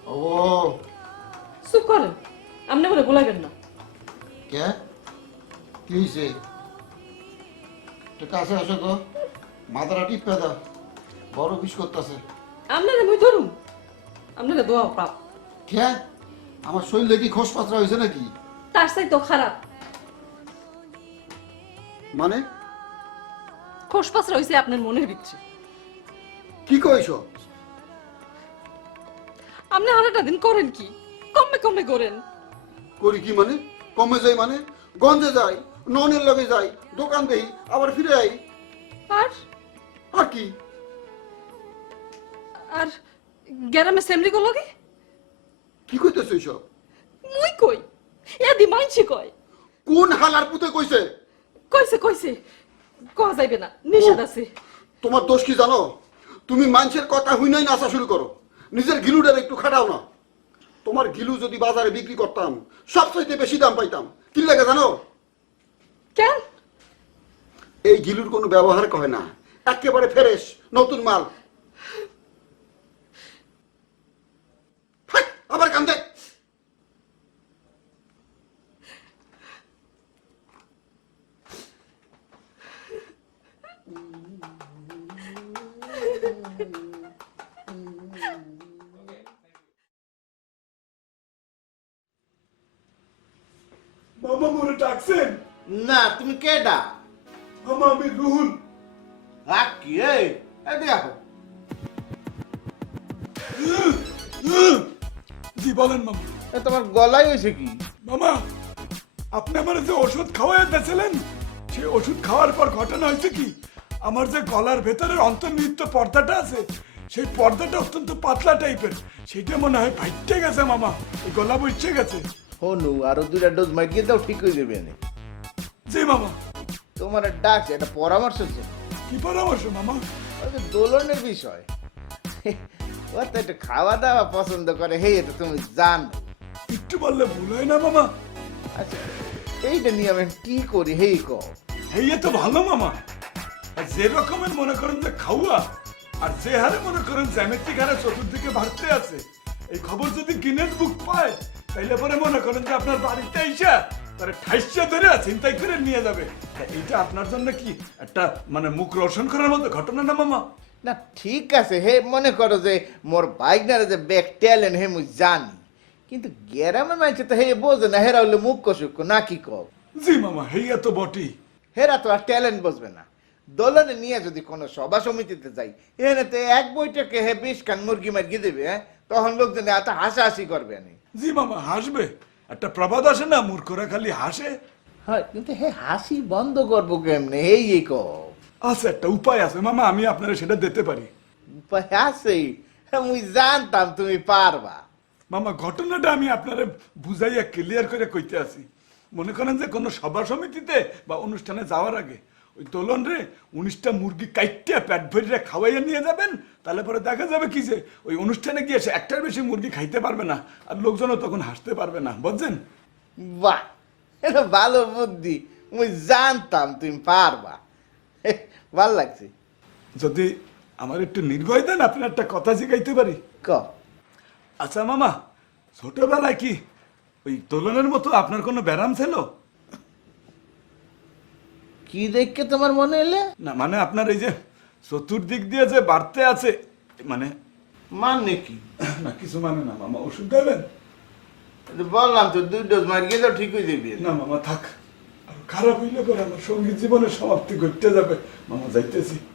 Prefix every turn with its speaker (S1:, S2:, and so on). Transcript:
S1: ও
S2: চুপ করেন, আপনি বলে বলাইবেন না।
S1: কে কি হয়েছে? কাছে আসো তো, মাথাটা টিপে দাও, বড় বিষ করতেছে।
S2: আপনারা মুই ধরুন, আপনারা দোয়া পাপ।
S1: কে আমার শরীরে কি খোস পাত্রা হয়েছে নাকি?
S2: তার চাই তো খারাপ।
S1: মানে
S2: খোসপাসরা হয়েছে আপনার মনের ভিতরে।
S1: কি কইছ?
S2: আপনি আরেকটা দিন করেন কি, কমে কমে করেন।
S1: করি কি মানে? কমে যাই মানে? গঞ্জে যাই, ননের লগে যাই, দোকান দেই, আবার ফিরে আই।
S2: আর
S1: আর কি?
S2: আর গ্যারামে সেমরি গো লগে
S1: কি কইতেছ এইসব?
S2: মুই কই, এদি মাইনছি কয়।
S1: কোন হালার পুতে কইছে?
S2: কইছে কইছে, কওয়া যাইবে না, নিষেধ আছে।
S1: তোমার দোষ কি জানো? তুমি মানুষের কথা হইনাই নাচা শুরু করো, নিজের গিলুটার একটু খাটাও না। তোমার গিলু যদি বাজারে বিক্রি করতাম সবচাইতে বেশি দাম পাইতাম। কি লাগে জানো?
S2: কেন?
S1: এই গিলুর কোনো ব্যবহার করে না, একেবারে ফ্রেশ নতুন মাল। হাই, আবার কান্দে।
S3: মামা মোরে ডাকছেন?
S4: না তুমি কেডা?
S3: মামা আমি রুহুল।
S4: রাখি এই দেখো।
S3: জি বলেন মামা।
S4: তোমার গলায় হয়েছে কি?
S3: মামা আপনি আমার যে ওষুধ খাওয়াই দিয়েছিলেন, সেই ওষুধ খাওয়ার পর ঘটনা হয়েছে কি, আমার যে গলার ভেতরের অন্তর্নিহিত পর্দাটা আছে, সেই পর্দাটা অত্যন্ত পাতলা টাইপের, সেটা মনে হয় ফাইটে গেছে মামা, এই গলা বইছে গেছে।
S4: হনু আরো 2টা ডোজ মারিয়ে দাও, ঠিক হয়ে যাবে।
S3: জি মামা।
S4: তোমার ডাকছে এটা পরামর্শ আছে।
S3: কি পরামর্শ মামা?
S4: ওই যে দোলনের বিষয়। ও তো একটু খাওয়া দাওয়া পছন্দ করে, হে এটা তুমি জানো।
S3: একটু বললে ভুল হয় না মামা?
S4: আচ্ছা এইটা নিয়ে আমি কি করি হেই কও।
S3: এই তো ভালো মামা। আর যে রকমের মনে করেন যে খাওয়া, আর যে হারে মনে করেন জ্যামিতিক হারে চতুর্দিকে বাড়তে আছে, এই খবর যদি গিনেস বুক পায়, তাইলে পরে মনে করেন যে আপনার বাড়িতে এসে তারা ঠাইসা ধরে চিন্তাই করে নিয়ে যাবে। এইটা আপনার জন্য কি একটা মানে মুখ রোশন করার মতো ঘটনা না মামা?
S4: না ঠিক আছে, হে মনে করো যে মোর বাইকনারে যে ব্যাক ট্যালেন্ট হে মুই জানি, কিন্তু গ্রামের মানুষ তো হে বোঝে না, হেরা হইলে মুখ কসুক না কি কও।
S3: জি মামা, হেইয়া তো বটি।
S4: হেরা তো আর ট্যালেন্ট বুঝবে না। দোলনে নিয়ে যদি কোনো সভা সমিতিতে যাই, এখানে তো এক বইটাকে হে 20 কান মুরগি মারিয়ে দেবে, হ্যাঁ তখন লোকজন এত হাসাহাসি করবে না।
S3: জি মামা হাসবে, একটা প্রবাদ আসে না, মূর্খরা খালি হাসে।
S4: হয় কিন্তু হে হাসি বন্ধ করবো কেমনে এই কও।
S3: আছে একটা উপায় আছে মামা, আমি আপনারা সেটা দিতে পারি।
S4: উপায় আছে? মুই জানতাম তুমি পারবা।
S3: মামা ঘটনাটা আমি আপনারা বুঝাইয়া ক্লিয়ার করে কইতে আছি। মনে করেন যে কোনো সভা সমিতিতে বা অনুষ্ঠানে যাওয়ার আগে ওই দোলন রে 19টা মুরগি কাইটে পেট ভরিয়া খাওয়াইয়া নিয়ে যাবেন, তাহলে পরে দেখা যাবে কি যে ওই অনুষ্ঠানে গিয়ে সে একটার বেশি মুরগি খাইতে পারবে না, আর লোকজনও তখন হাসতে পারবে না, বুঝছেন?
S4: বাহ, এটা ভালো বুদ্ধি, মুই জানতাম তুমি পারবা। ভাল লাগছে।
S3: যদি আমার একটু নির্ভয় দেন, আপনার একটা কথা জিগাইতে পারি?
S4: ক।
S3: আচ্ছা মামা, ছোটবেলায় কি ওই দোলনের মতো আপনার কোনো ব্যারাম ছিল?
S4: কি দেখে তোমার মনে এলে?
S3: না মানে আপনার এই যে চতুর্দিক দিয়ে যে বাড়তে আছে, মানে
S4: মানে কি?
S3: না কিছু মানে না মামা, ওষুধ দেবেন?
S4: বললাম তো 2 ডোজ মারিয়ে দাও, ঠিক হয়ে যাবে।
S3: না মামা থাক, আর খারাপ হইলে পরে আমার সঙ্গীত জীবনের সমাপ্তি ঘটতে যাবে। মামা যাইতেছি।